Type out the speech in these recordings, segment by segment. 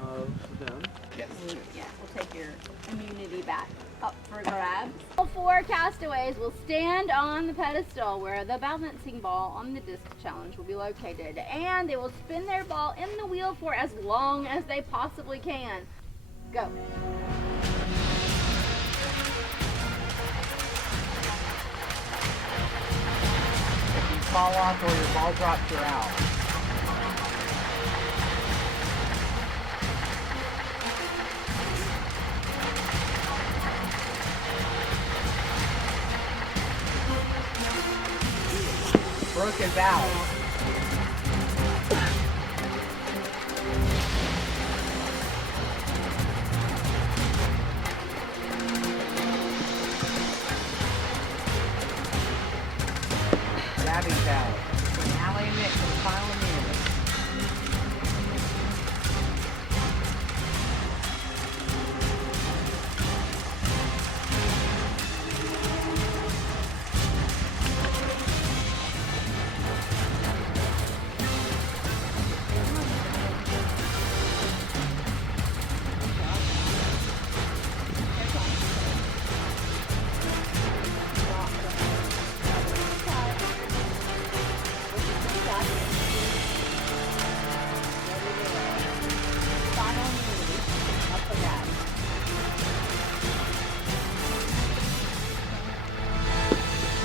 one of them. Yes. Yeah, we'll take your immunity back up for grabs. All 4 castaways will stand on the pedestal where the balancing ball on the disc challenge will be located, and they will spin their ball in the wheel for as long as they possibly can. Go. If you fall off or your ball drops, you're out. Brooke is out. Gabby's out. Allie and Nick for the final immunity.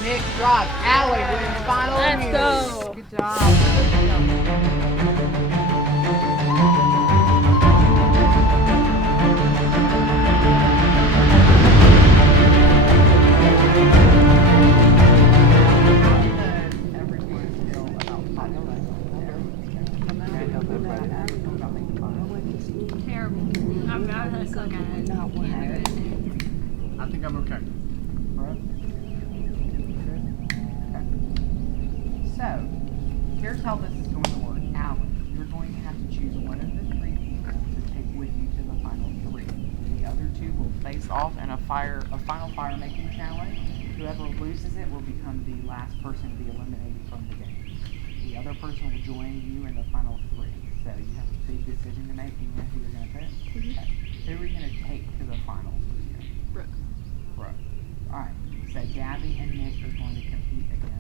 Nick dropped. Allie wins final immunity. Go. Good job. Terrible. I'm not gonna cook it. I think I'm okay. So, here's how this is going to work. Allie, you're going to have to choose one of the 3 people to take with you to the final 3. The other 2 will face off in a final fire making challenge. Whoever loses it will become the last person to be eliminated from the game. The other person will join you in the final 3. So you have a big decision to make. You know who you're going to pick? Okay. Who are you going to take to the finals this year? Brooke. Alright, so Gabby and Nick are going to compete against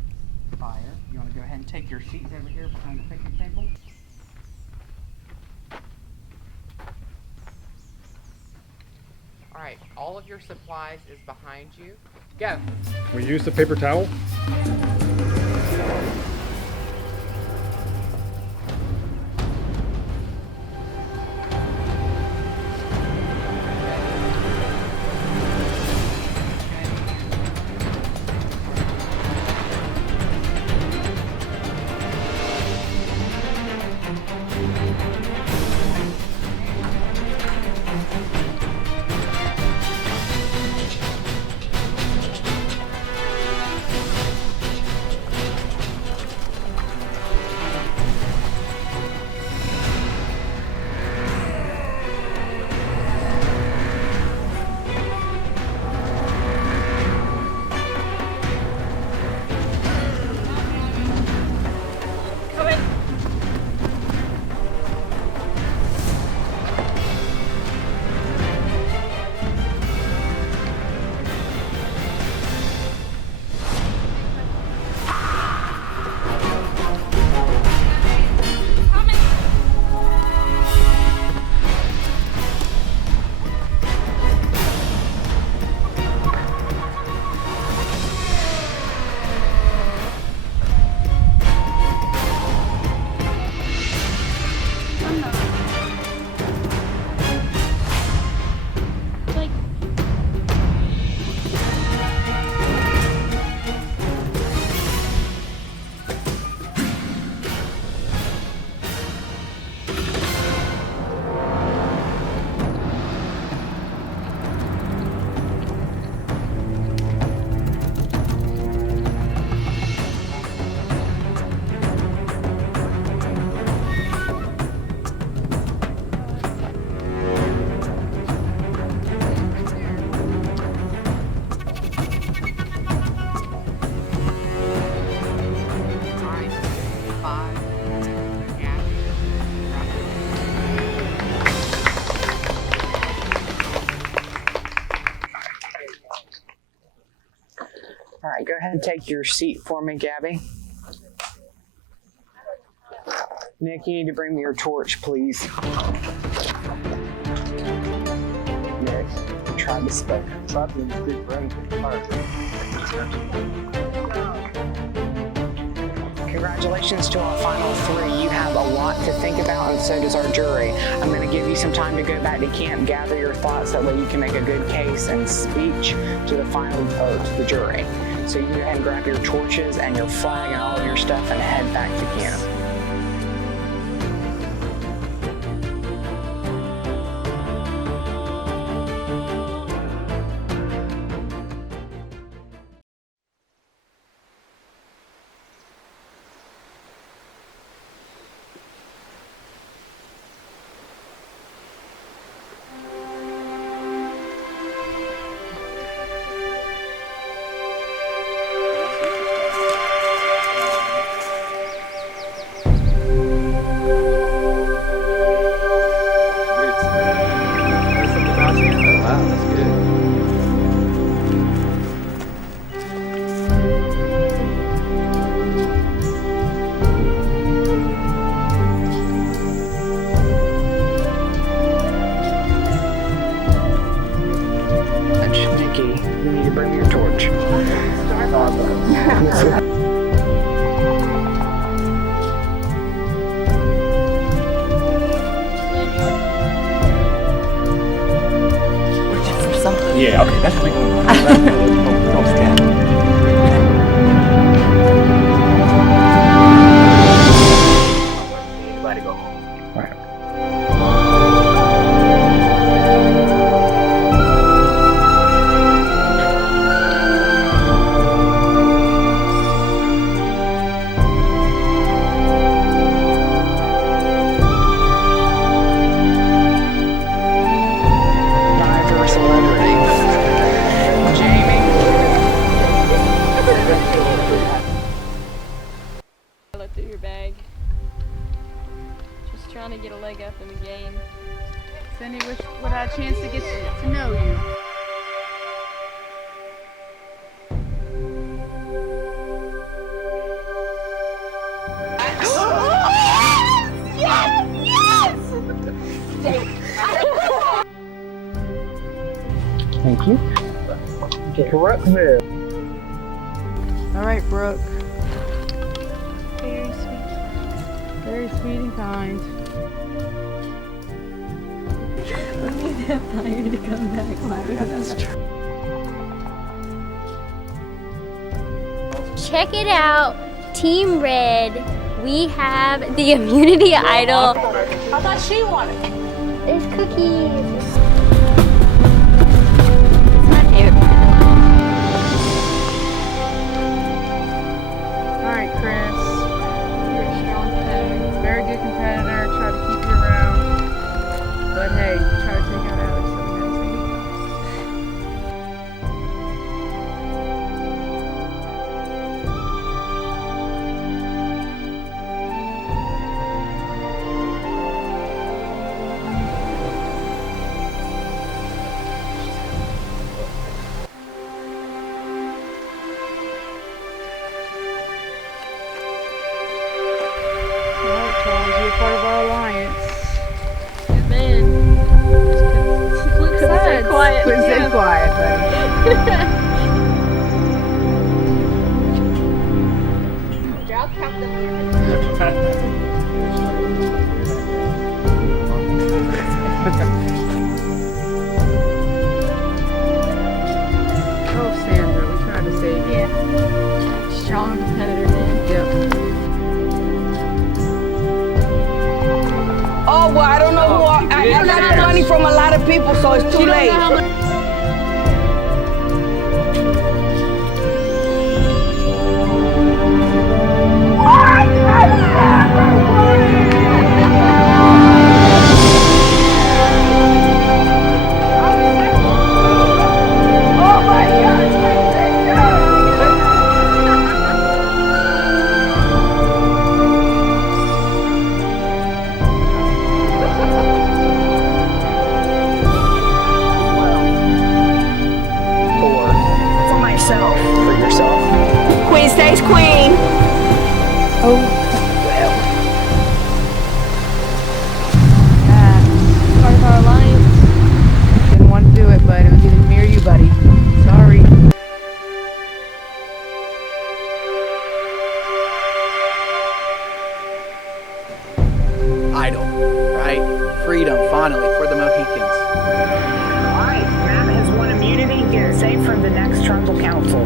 Fire. You want to go ahead and take your seats over here behind the picnic table? Alright, all of your supplies is behind you. Go! We use the paper towel. right, go ahead and take your seat for me, Gabby. Nick, you need to bring me your torch, please. Nick, try to spell. Try to include brain first. Congratulations to our final three. You have a lot to think about, and so does our jury. I'm going to give you some time to go back to camp, gather your thoughts, that way you can make a good case and speech to the final, to the jury. So you can go ahead and grab your torches and your flag and all of your stuff and head back to camp. You need to bring your torch. Yeah, okay, that's really good. Don't stand. Anybody go home. Right. Look through your bag. Just trying to get a leg up in the game. Cindy, wish would I have a chance to get to know you. Thank you. Brooke move. All right, Brooke. Very sweet. Very sweet and kind. We need that fire to come back. Check it out, Team Red. We have the immunity idol. I thought she wanted. There's cookies. It's my favorite part. All right, Chris. You're a strong competitor. Very good competitor. Try to keep you around. But hey, try to take out Alex. So we gotta say Well, Charles, you're part of our alliance. Good man. Looks Stay quiet. Stay quiet, buddy. I'll count them later. Oh, Sandra, we tried to save you. Strong competitor, man. Yep. Oh, well, I don't know who I got the money from a lot of people, so it's too late. Oh my God! For myself. For yourself. finally, for the Mohicans. All right, Matt has won immunity. Get it safe from the next tribal council.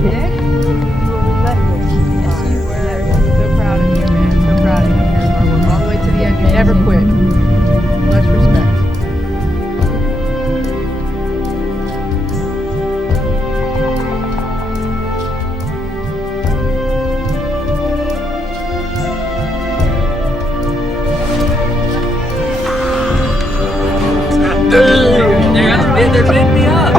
Nick? Yes, you were. So proud of you, man. So proud of you. You're hard work all the way to the end. You never quit. Much respect. They're bidding me up.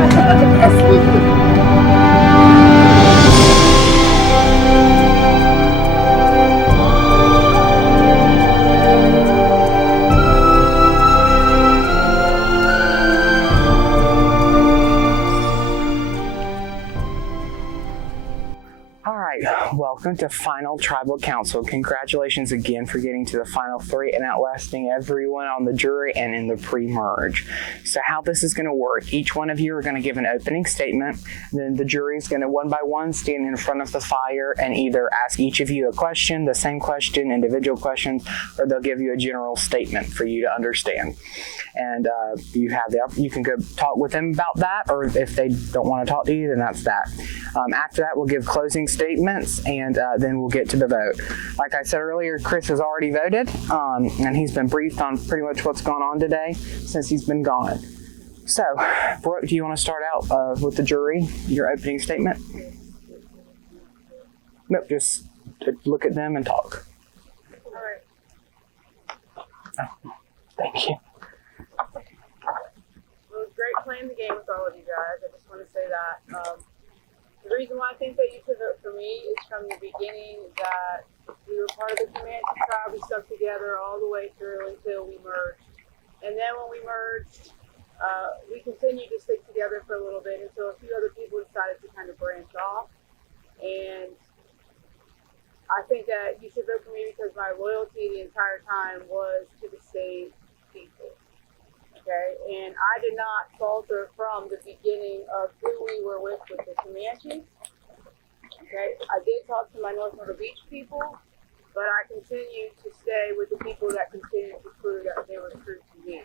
All right, welcome to Final Tribal Council. Congratulations again for getting to the final three and outlasting everyone on the jury and in the pre-merge. So how this is going to work, each one of you are going to give an opening statement, then the jury is going to one by one stand in front of the fire and either ask each of you a question, the same question, individual questions, or they'll give you a general statement for you to understand. And you can go talk with them about that, or if they don't want to talk to you, then that's that. After that, we'll give closing statements, and then we'll get to the vote. Like I said earlier, Chris has already voted, and he's been briefed on pretty much what's gone on today since he's been gone. So, Brooke, do you want to start out with the jury, your opening statement? Nope, just look at them and talk. All right. Oh, thank you. It was great playing the game with all of you guys. I just want to say that. The reason why I think that you should vote for me is from the beginning that we were part of the Comanche tribe. We stuck together all the way through until we merged. And then when we merged, we continued to stick together for a little bit until a few other people decided to kind of branch off. And I think that you should vote for me because my loyalty the entire time was to the same people. Okay, and I did not falter from the beginning of who we were with the Comanches. Okay, I did talk to my North Myrtle Beach people, but I continued to stay with the people that continued to prove that they were true to me.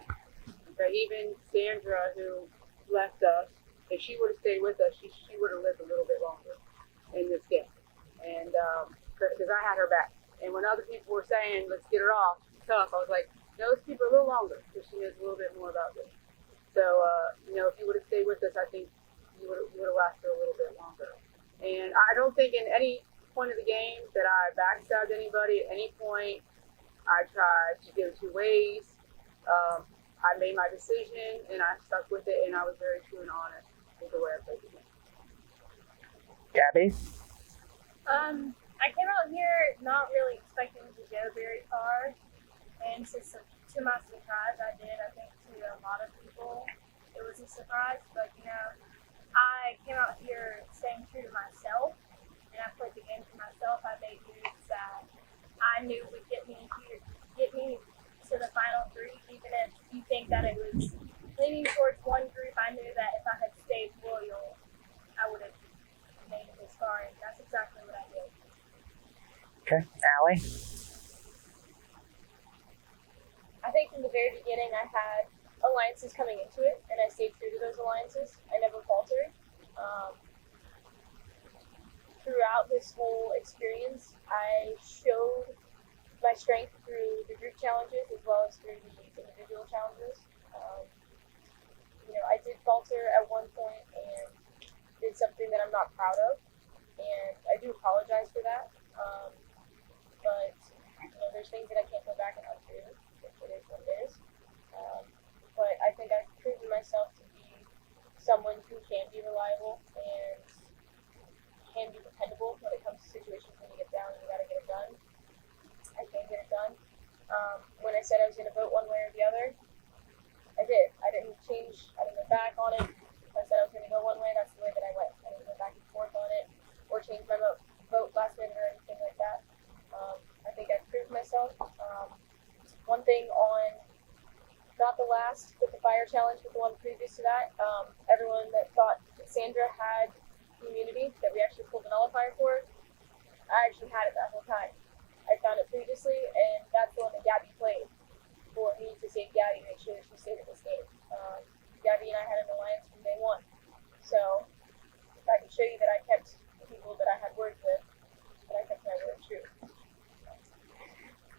Okay, even Sandra, who left us, if she would have stayed with us, she would have lived a little bit longer in this game. And because I had her back. And when other people were saying, let's get her off, she's tough, I was like, no, let's keep her a little longer because she knows a little bit more about this. So, if you would have stayed with us, I think you would have lasted a little bit longer. And I don't think in any point of the game that I backstabbed anybody. At any point, I tried to go two ways. I made my decision and I stuck with it, and I was very true and honest with the way I played the game. Gabby? I came out here not really expecting to go very far, and to my surprise, I did. I think to a lot of people, it was a surprise, but I came out here staying true to myself, and I played the game for myself. I made moves that I knew would get me to the final three, even if you think that it was leaning towards one group. I knew that if I had stayed loyal, I would have made it this far, and that's exactly what I did. Okay, Allie? I think from the very beginning I had alliances coming into it, and I stayed true to those alliances. I never faltered. Throughout this whole experience, I showed my strength through the group challenges as well as through the individual challenges. I did falter at one point and did something that I'm not proud of, and I do apologize for that. But there's things that I can't go back and undo. It is what it is. But I think I've proven myself to be someone who can be reliable and can be dependable when it comes to situations when you get down and you gotta get it done. I can get it done. When I said I was gonna vote one way or the other, I did. I didn't change. I didn't go back on it. If I said I was gonna go one way, that's the way that I went. I didn't go back and forth on it or change my vote last minute or anything like that. I think I've proved myself. One thing on, not the last, but the fire challenge, but the one previous to that, everyone that thought that Sandra had immunity that we actually pulled a nullifier for, I actually had it that whole time. I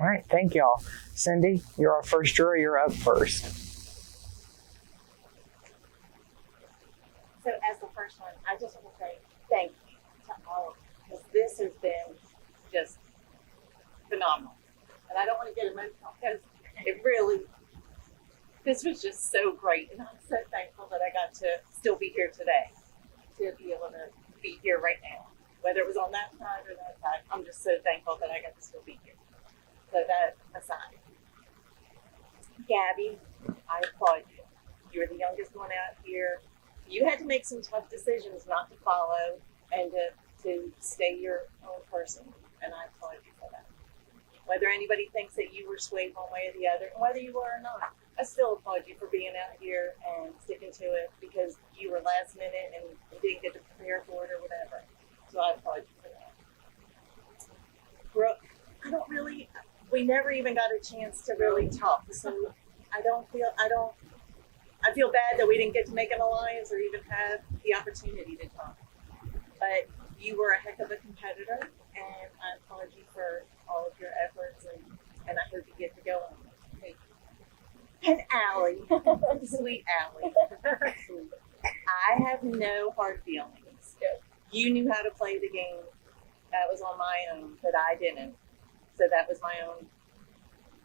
All right, thank y'all. Cindy, you're our first juror. You're up first. So as the first one, I just want to say thank you to all of you, because this has been just phenomenal. And I don't want to get emotional because this was just so great. And I'm so thankful that I got to still be here today, to be able to be here right now. Whether it was on that side or that side, I'm just so thankful that I got to still be here. So that aside, Gabby, I applaud you. You're the youngest one out here. You had to make some tough decisions not to follow and to stay your own person, and I applaud you for that. Whether anybody thinks that you were swayed one way or the other, and whether you were or not, I still applaud you for being out here and sticking to it, because you were last minute and didn't get to prepare for it or whatever. So I applaud you for that. Brooke, we never even got a chance to really talk, so I feel bad that we didn't get to make an alliance or even have the opportunity to talk. But you were a heck of a competitor, and I applaud you for all of your efforts, and I hope you get to go on. Thank you. And Allie, sweet Allie. I have no hard feelings. You knew how to play the game. That was on my own, but I didn't. So that was my own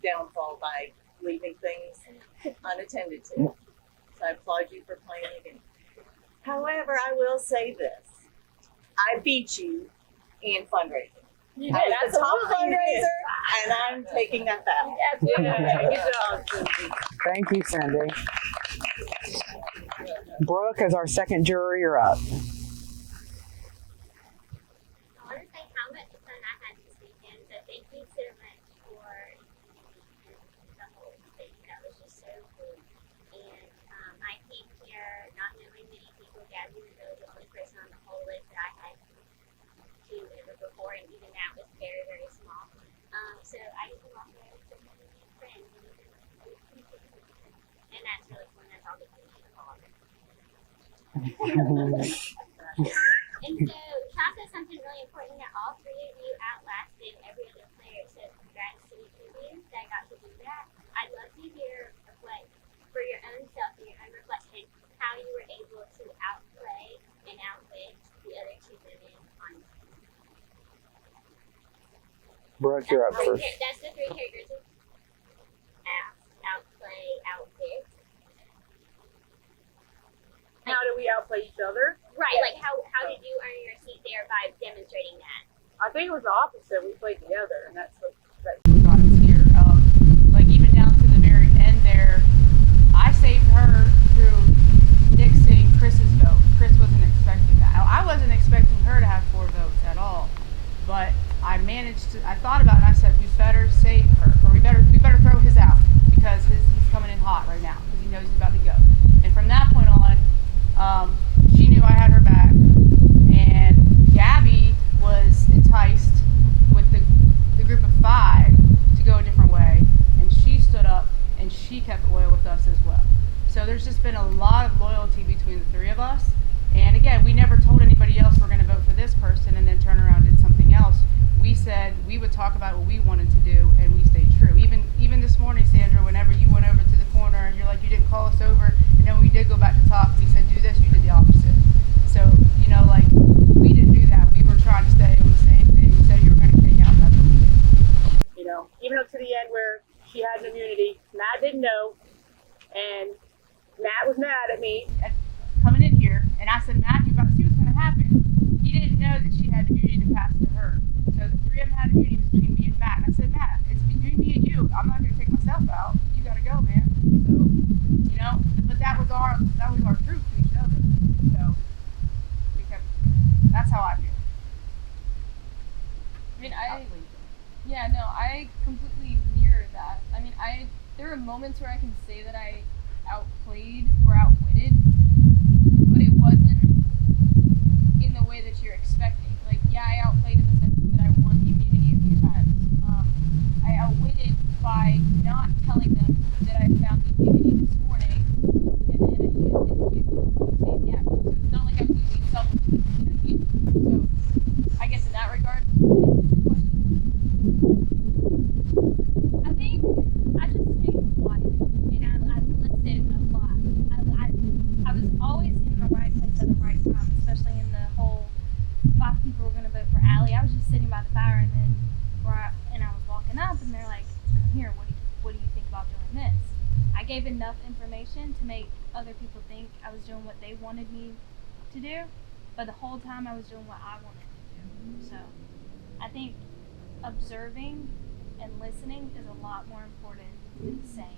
downfall by leaving things unattended to. So I applaud you for playing the game. However, I will say this. I beat you in fundraising. I was the top fundraiser, and I'm taking that back. Yeah, good job, Cindy. Thank you, Cindy. Brooke, as our second juror, you're up. I want to say how much fun I had this weekend. So thank you so much for the whole thing. That was just so cool. And I came here not knowing many people. Gabby was really the only person on the whole list that I had seen ever before, and even that was very, very small. So I just walked away with so many friends, and that's really fun. That's all the things you call it. And so Charles said something really important, that all three of you outlasted every other player. So congrats to each of you that got to do that. I'd love to hear reflect for your own self and your own reflection how you were able to outplay and outwit the other two women on the team. Brooke, you're up first. That's the three characters. Outplay, outwit. How do we outplay each other? Right, like how did you earn your seat there by demonstrating that? I think it was the opposite. We played together, and that's what brought us here. Like even down to the very end there, I saved her through nixing Chris's vote. Chris wasn't expecting that. I wasn't expecting her to have 4 votes at all, but I managed to. I thought about it and I said we better save her, or we better throw his out, because he's coming in hot right now because he knows he's about to go. And from that point on, she knew I had her back, and Gabby was enticed with the group of 5 to go a different way, and she stood up and she kept it loyal with us as well. So there's just been a lot of loyalty between the 3 of us. And again, we never told anybody else we're going to vote for this person and then turn around and did something else. We said we would talk about what we wanted to do, and we stayed true. Even this morning, Sandra, whenever you went over to the corner and you're like, you didn't call us over, and then when we did go back to talk, we said do this, you did the opposite. So, like, we didn't do that. We were trying to stay on the same thing. You said you were going to take out, that's what we did. Even up to the end where she had an immunity, Matt didn't know, and Matt was mad at me. Coming in here, and I said, Matt, you're about to see what's going to happen. He didn't know that she had immunity to pass to her. So the 3 of them had immunity between me and Matt. And I said, Matt, it's between me and you. I'm not going to take myself out. You got to go, man. So, but that was our truth to each other. So we kept it together. That's how I feel. I completely mirror that. There are moments where I can say that I outplayed or outwitted, but it wasn't in the way that you're expecting. Like, yeah, I outplayed in the sense that I won the immunity a few times. I outwitted by not telling them that I found the immunity this morning, and then I used it to save Gabby. So it's not like I was using self-defense. You know what I mean? So I guess in that regard, it answers your question. here. What do you think about doing this? I gave enough information to make other people think I was doing what they wanted me to do, but the whole time I was doing what I wanted to do. So I think observing and listening is a lot more important than saying.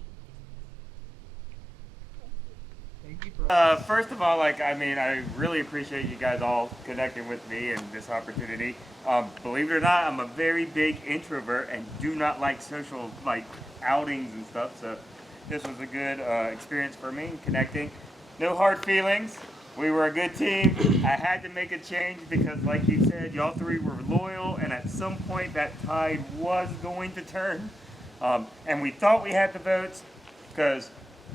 First of all, I really appreciate you guys all connecting with me and this opportunity. Believe it or not, I'm a very big introvert and do not like social outings and stuff. So this was a good experience for me, connecting. No hard feelings. We were a good team. I had to make a change because, like you said, y'all three were loyal, and at some point that tide was going to turn. And we thought we had the votes because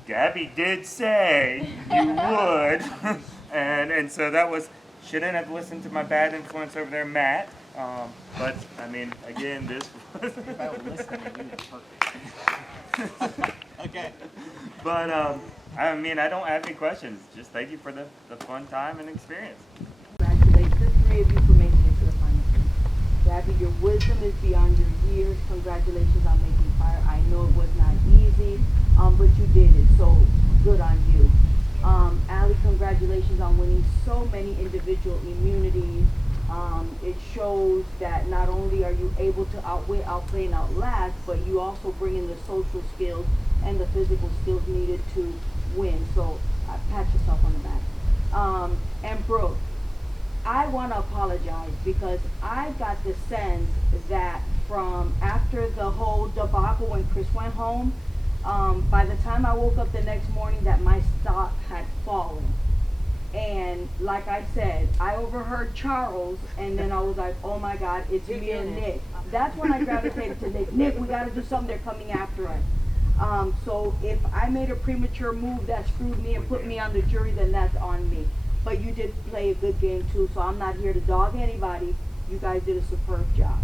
Gabby did say you would, and so that was, shouldn't have listened to my bad influence over there, Matt. But I mean, again, this was. If I would listen to you, perfect. Okay. But I mean, I don't have any questions. Just thank you for the fun time and experience. Congratulate the three of you for making it to the final three. Gabby, your wisdom is beyond your years. Congratulations on making fire. I know it was not easy, but you did it, so good on you. Allie, congratulations on winning so many individual immunities. It shows that not only are you able to outwit, outplay, and outlast, but you also bring in the social skills and the physical skills needed to win. So pat yourself on the back. And Brooke, I want to apologize because I got the sense that from after the whole debacle when Chris went home, by the time I woke up the next morning that my stock had fallen. And like I said, I overheard Charles, and then I was like, oh my God, it's me and Nick. That's when I gravitated to Nick. Nick, we got to do something. They're coming after us. So if I made a premature move that screwed me and put me on the jury, then that's on me. But you did play a good game too, so I'm not here to dog anybody. You guys did a superb job.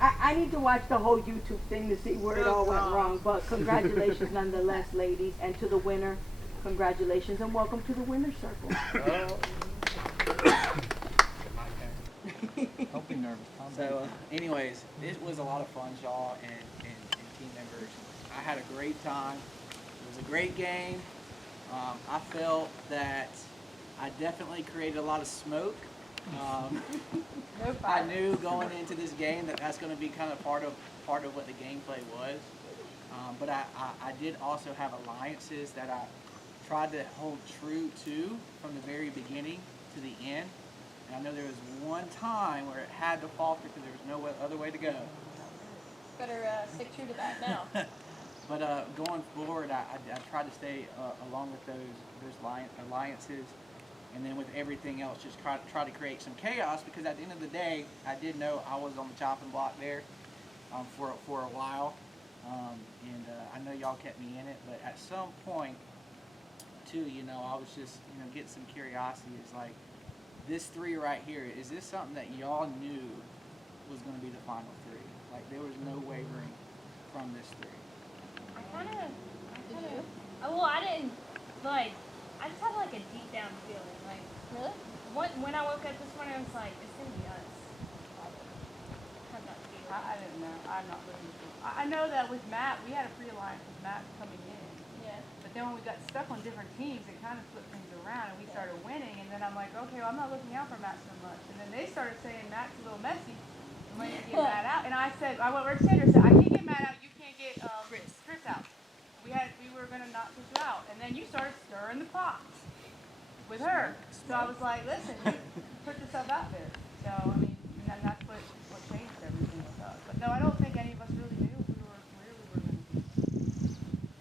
I need to watch the whole YouTube thing to see where it all went wrong, but congratulations nonetheless, ladies. And to the winner, congratulations and welcome to the winner's circle. Don't be nervous. So, anyways, it was a lot of fun, y'all, and team members. I had a great time. It was a great game. I felt that I definitely created a lot of smoke. I knew going into this game that that's going to be kind of part of what the gameplay was. But I did also have alliances that I tried to hold true to from the very beginning to the end. And I know there was one time where it had to falter because there was no other way to go. Better stick true to that now. But going forward, I tried to stay along with those alliances, and then with everything else, just try to create some chaos, because at the end of the day, I did know I was on the chopping block there for a while, and I know y'all kept me in it, but at some point, too, I was just, getting some curiosity. It's like, this three right here, is this something that y'all knew was going to be the final three? Like, there was no wavering from this three. I didn't, I just had a deep down feeling, really? When I woke up this morning, I was like, it's gonna be us. I didn't know. I'm not really sure. I know that with Matt, we had a pre-alliance with Matt coming in. Yeah. But then when we got stuck on different teams, it kind of flipped things around, and we started winning. And then I'm like, okay, well, I'm not looking out for Matt so much. And then they started saying Matt's a little messy. I'm going to get Matt out. And I went right to Chandler and said, I can't get Matt out. You can't get Chris out. We were going to not push you out. And then you started stirring the pot with her. So I was like, listen, you put yourself out there. So, I mean, and that's what changed everything with us. But no, I don't think any of us really knew where we were going to be.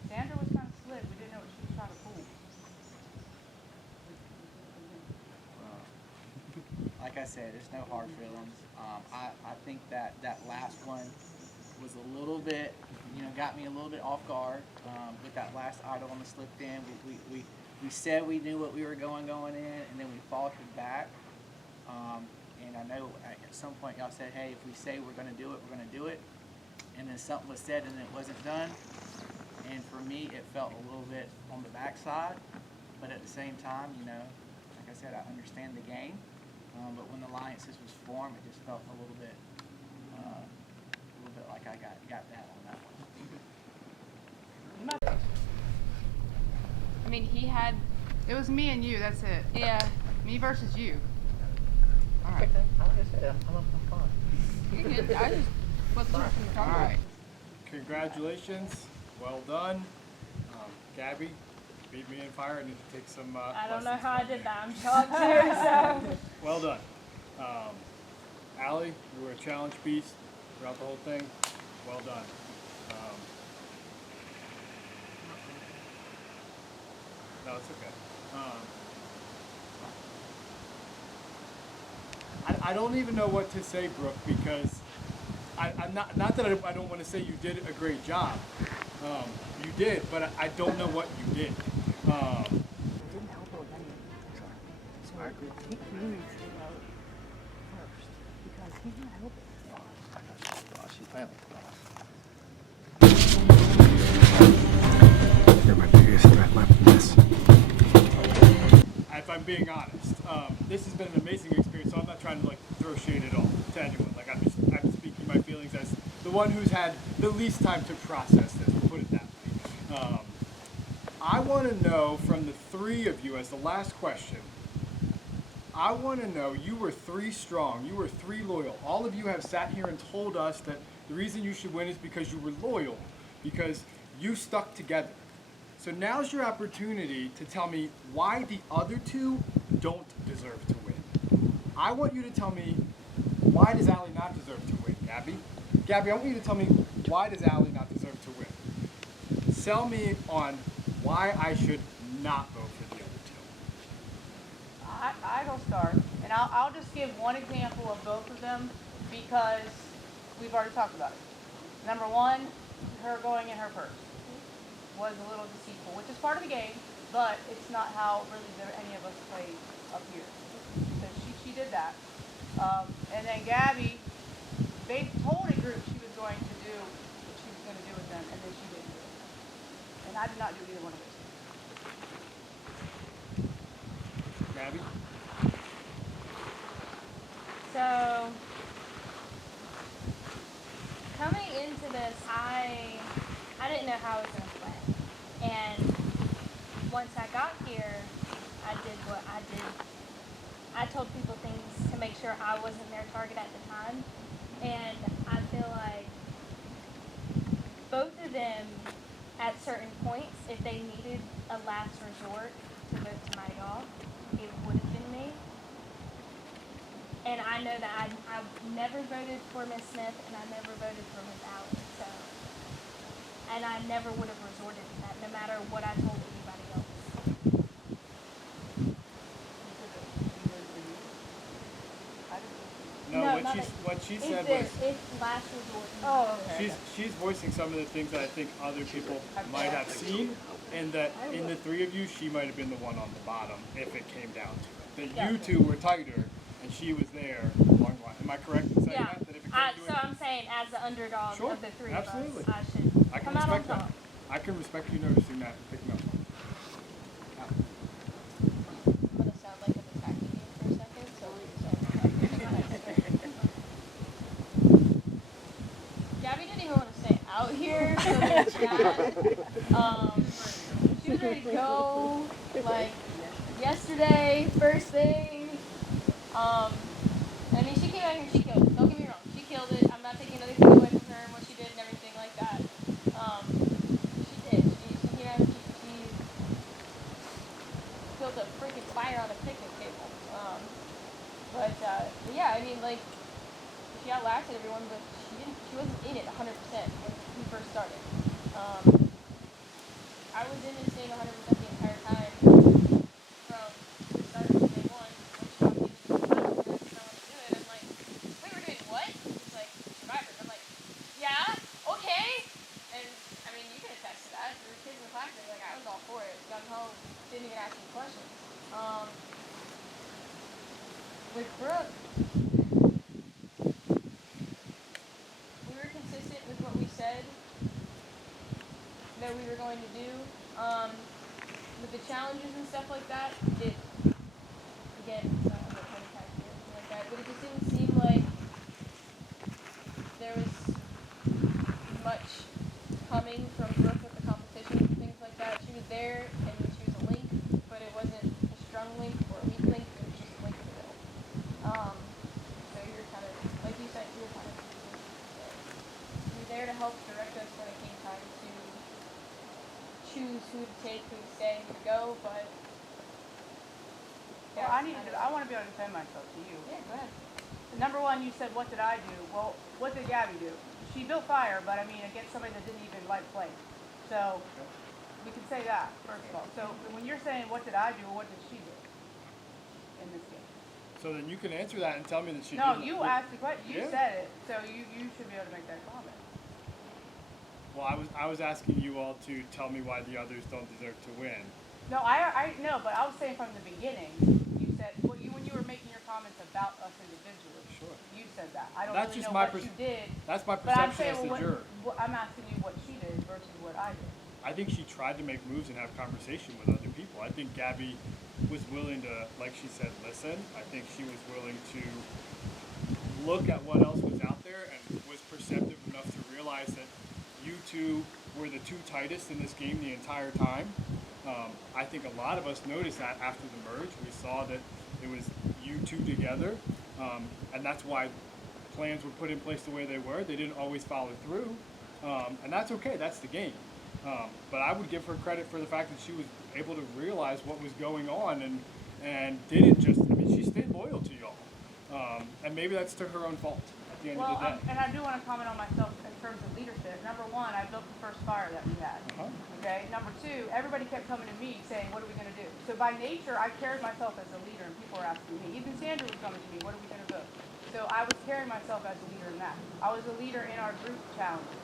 Sandra was kind of slick. We didn't know what she was trying to pull. Like I said, there's no hard feelings. I think that last one was a little bit, got me a little bit off guard with that last idol on the slipped in. We said we knew what we were going in, and then we faltered back. And I know at some point y'all said, hey, if we say we're going to do it, we're going to do it. And then something was said and it wasn't done. And for me, it felt a little bit on the backside. But at the same time, like I said, I understand the game. But when the alliances was formed, it just felt a little bit like I got that on that one. mean, he had. It was me and you. That's it. Yeah. Me versus you. All right. Like I said, I'm fine. You're good. I just wasn't sure from your All right. Congratulations. Well done. Gabby, beat me in fire. I need to take some I don't know lessons how I from did you. that. I'm shocked too. So. Well done. Allie, you were a challenge beast throughout the whole thing. Well done. No, it's okay. I don't even know what to say, Brooke, because I'm not that I don't want to say you did a great job. You did, but I don't know what you did. Didn't help her with anything. So he communicates it out first because he's not helping. You're my biggest threat left in this. If I'm being honest, this has been an amazing experience. So I'm not trying to throw shade at all to anyone. I'm speaking my feelings as the one who's had the least time to process this. We'll put it that way. I want to know from the three of you as the last question. I want to know, you were 3 strong, you were 3 loyal. All of you have sat here and told us that the reason you should win is because you were loyal, because you stuck together. So now's your opportunity to tell me why the other 2 don't deserve to win. I want you to tell me, why does Allie not deserve to win, Gabby? Gabby, I want you to tell me, why does Allie not deserve to win? Sell me on why I should not vote for the other 2. I go start, and I'll just give one example of both of them because we've already talked about it. Number 1, her going in her purse was a little deceitful, which is part of the game, but it's not how really any of us play up here. So she did that. And then Gabby, they told a group she was going to do what she was going to do with them, and then she didn't do it. And I did not do either one of those. Gabby? So, coming into this, I didn't know how I was going to play. And once I got here, I did what I did. I told people things to make sure I wasn't their target at the time. And I feel like both of them, at certain points, if they needed a last resort to vote somebody off, it would have been me. And I know that I never voted for Miss Smith, and I never voted for Miss Allen. So, and I never would have resorted to that, no matter what I told anybody else. No, what she said was It's last resort. Oh, okay. she's voicing some of the things that I think other people might have seen, and that in the 3 of you, she might have been the one on the bottom if it came down to it. That you 2 were tighter, and she was there a long while. Am I correct in saying Yeah. that if it came to So it? I'm saying, as the underdog Sure, of the 3 absolutely. of us, I should I can come out on respect that. top. I can respect you noticing that and picking up on it. I'm gonna sound like I'm attacking you for a second, so Gabby didn't even want to stay out here for the chat. She was ready to go like yesterday, first thing. I mean, she came out here, she killed it. Don't get me wrong, she killed it. I'm not taking anything away from her and what she did and everything like that. She did. She built a freaking fire on a picnic table. But yeah, I mean, like, she outlasted everyone, but she wasn't in it 100% when we first started. I was in this thing 100% the entire time from the start of day 1. When she walked into the final and do it, I'm like, wait, we're doing what? She's like, Survivor. I'm like, yeah, okay. And I mean, you can attest to that. There were kids in the class that were like, I was all for it. Got home, didn't even ask any questions. With Brooke, we were consistent with what we said that we were going to do. With the challenges and stuff like that, it, again, it's not like a attack or anything like that, but it just didn't seem like there was much coming from Brooke with the competition and things like that. She was there, and she was a link help direct us when it came time to choose who to take, who to stay, who to go, but Well, I want to be able to defend myself to you. yeah, go ahead. Number one, you said, what did I do? Well, what did Gabby do? She built fire, but I mean, against somebody that didn't even light flame. So, we can say that, first of all. So, when you're saying, what did I do, or what did she do in this game? So then you can answer that and tell me that she No, didn't. you asked the question. You Yeah. said it, so you should be able to make that comment. Well, I was asking you all to tell me why the others don't deserve to win. No, I know, but I was saying from the beginning, you said, when you were making your comments about us individually. Sure. You said that. I don't That's really just know my what you did. That's my But I'm perception saying, as the well, juror. I'm asking you what she did versus what I did. I think she tried to make moves and have conversation with other people. I think Gabby was willing to, like she said, listen. I think she was willing to look at what else was out there and was perceptive enough to realize that you two were the two tightest in this game the entire time. I think a lot of us noticed that after the merge. We saw that it was you two together, and that's why plans were put in place the way they were. They didn't always follow through, and that's okay. That's the game. But I would give her credit for the fact that she was able to realize what was going on and didn't just, I mean, she stayed loyal to y'all. And maybe that's to her own fault at the end of the day. And I do want to comment on myself in terms of leadership. Number one, I built the first fire that we had. Okay. Number two, everybody kept coming to me saying, what are we going to do? So by nature, I carried myself as a leader, and people were asking me. Even Chandler was coming to me, what are we going to do? So I was carrying myself as a leader in that. I was a leader in our group challenges.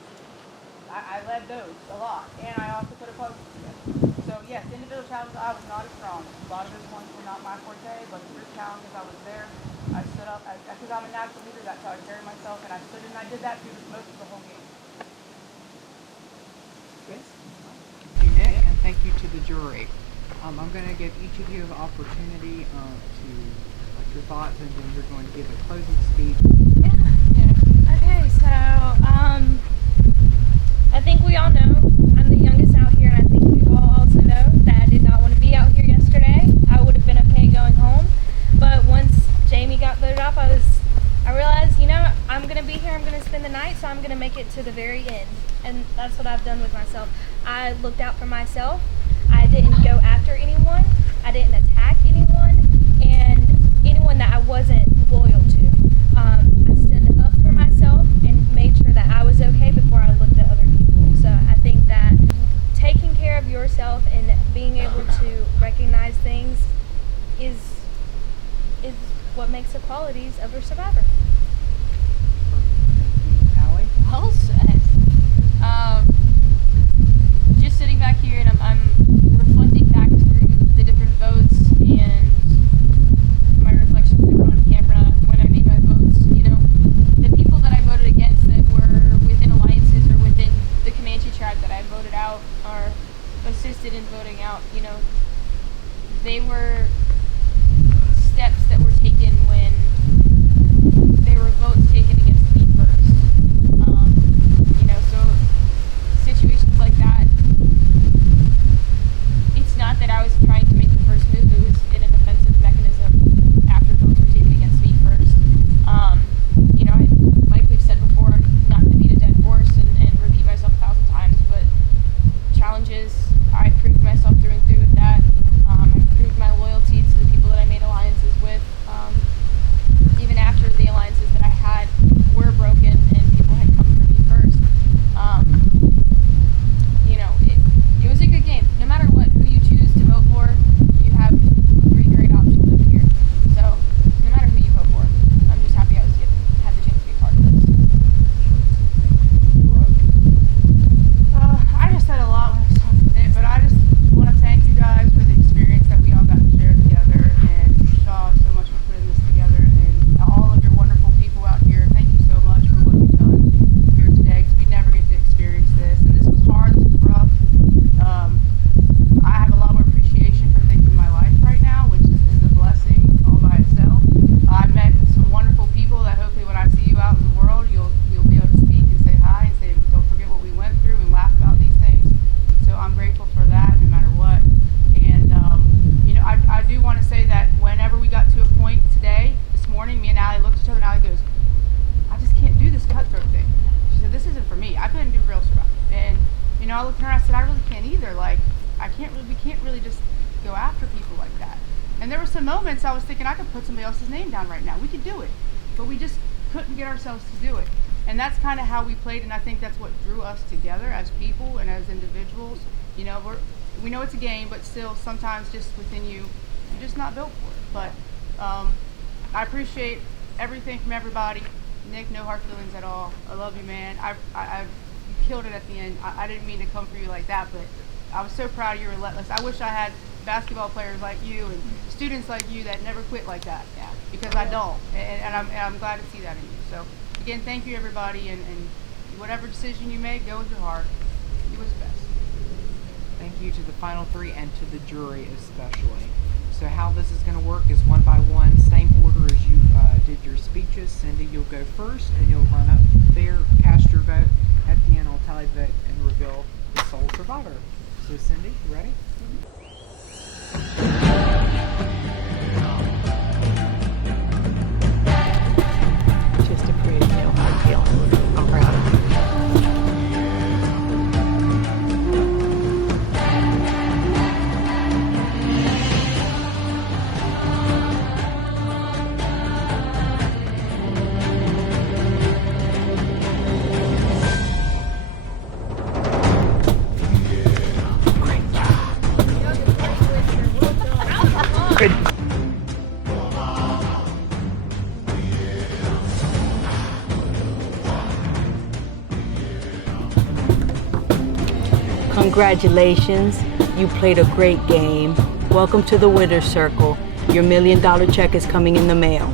I led those a lot, and I also put a puzzle together. So yes, individual challenges I was not as strong. A lot of those ones were not my forte, but the group challenges I was there. I stood up because I'm a natural leader. That's how I carry myself, and I stood and I did that through most of the whole game. Thank you, Nick, and thank you to the jury. I'm going to give each of you an opportunity to let your thoughts, and then you're going to give a closing speech. Yeah. Okay, so I think we all know I'm the youngest out here, and I think we all also know that I did not want to be out here yesterday. I would have been okay going home, but once Jamie got voted off, I realized, you know, I'm going to be here, I'm going to spend the night, so I'm going to make it to the very end. And that's what I've done with myself. I looked out for myself. I didn't go after anyone. I didn't attack anyone, and anyone that I wasn't loyal to. I stood up for myself and made sure that I was okay before I looked at other people. So I think that taking care of yourself and being able to recognize things is what makes the qualities of a survivor. Allie? Well said. Just sitting back here and I'm reflecting back through the different votes and my reflections that were on camera when I made my votes. You know, the people that I voted against that were within alliances or within the Comanche tribe that I voted out or assisted in voting out, you know, they were steps that were taken when there were votes taken against me first. You know, so situations like that, it's not that I was trying to make the first move, it was in a defensive mechanism after votes were taken against me first. You know, like we've said before, I'm not going to beat a dead horse and repeat myself 1,000 times, but challenges, I proved myself through and through with that. I proved my loyalty to the people that I made alliances with. Even after the alliances that I had were broken and people had come for me first. You know, it was a good game. No matter what, who you choose to vote for, you have 3 great options over here. So, no matter who you vote for, I'm just happy I had the chance to be a part of this. I just said a lot when I was talking today, but I just want to say I looked at her and I said, I really can't either. Like, we can't really just go after people like that. And there were some moments I was thinking I could put somebody else's name down right now. We could do it, but we just couldn't get ourselves to do it. And that's kind of how we played, and I think that's what drew us together as people and as individuals. You know, we know it's a game, but still sometimes just within you, you're just not built for it. But I appreciate everything from everybody. Nick, no hard feelings at all. I love you, man. You killed it at the end. I didn't mean to come for you like that, but I was so proud of you, relentless. I wish I had basketball players like you and students like you that never quit like that. Yeah. Because I don't, and I'm glad to see that in you. So again, thank you everybody, and whatever decision you make, go with your heart. Do what's best. Thank you to the final three and to the jury especially. So how this is going to work is one by one, same order as you did your speeches. Cindy, you'll go first, and you'll run up there, cast your vote. At the end, I'll tally the vote and reveal the sole survivor. So Cindy, you ready? Just to create no hard feelings. I'm proud of you. Congratulations, you played a great game. Welcome to the winner's circle. Your $1 million check is coming in the mail.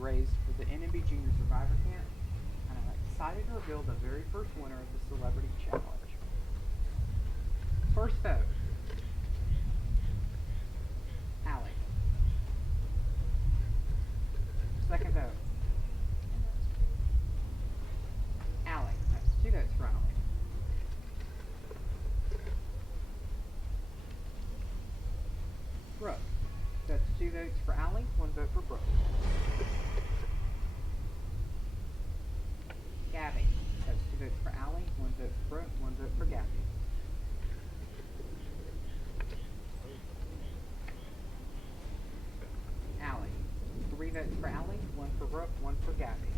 For the NMB Junior Survivor Camp, and I'm excited to reveal the very first winner of the Celebrity Challenge. First vote, Allie. Second vote, Allie. That's 2 votes for Allie. Brooke. That's 2 votes for Allie, 1 vote for Brooke. Gabby. That's 2 votes for Allie, 1 vote for Brooke, 1 vote for Gabby. Allie. 3 votes for Allie, 1 for Brooke, 1 for Gabby.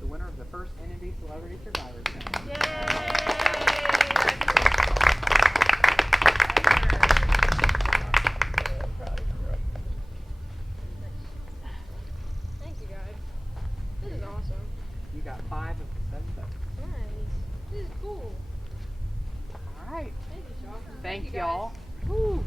The winner of the first NMB Celebrity Survivor Challenge. Yay! Thank you guys. This is awesome. You got 5 of the 7 votes. Nice. This is cool. All right. Thank you, Shaw. Thank y'all. Woo.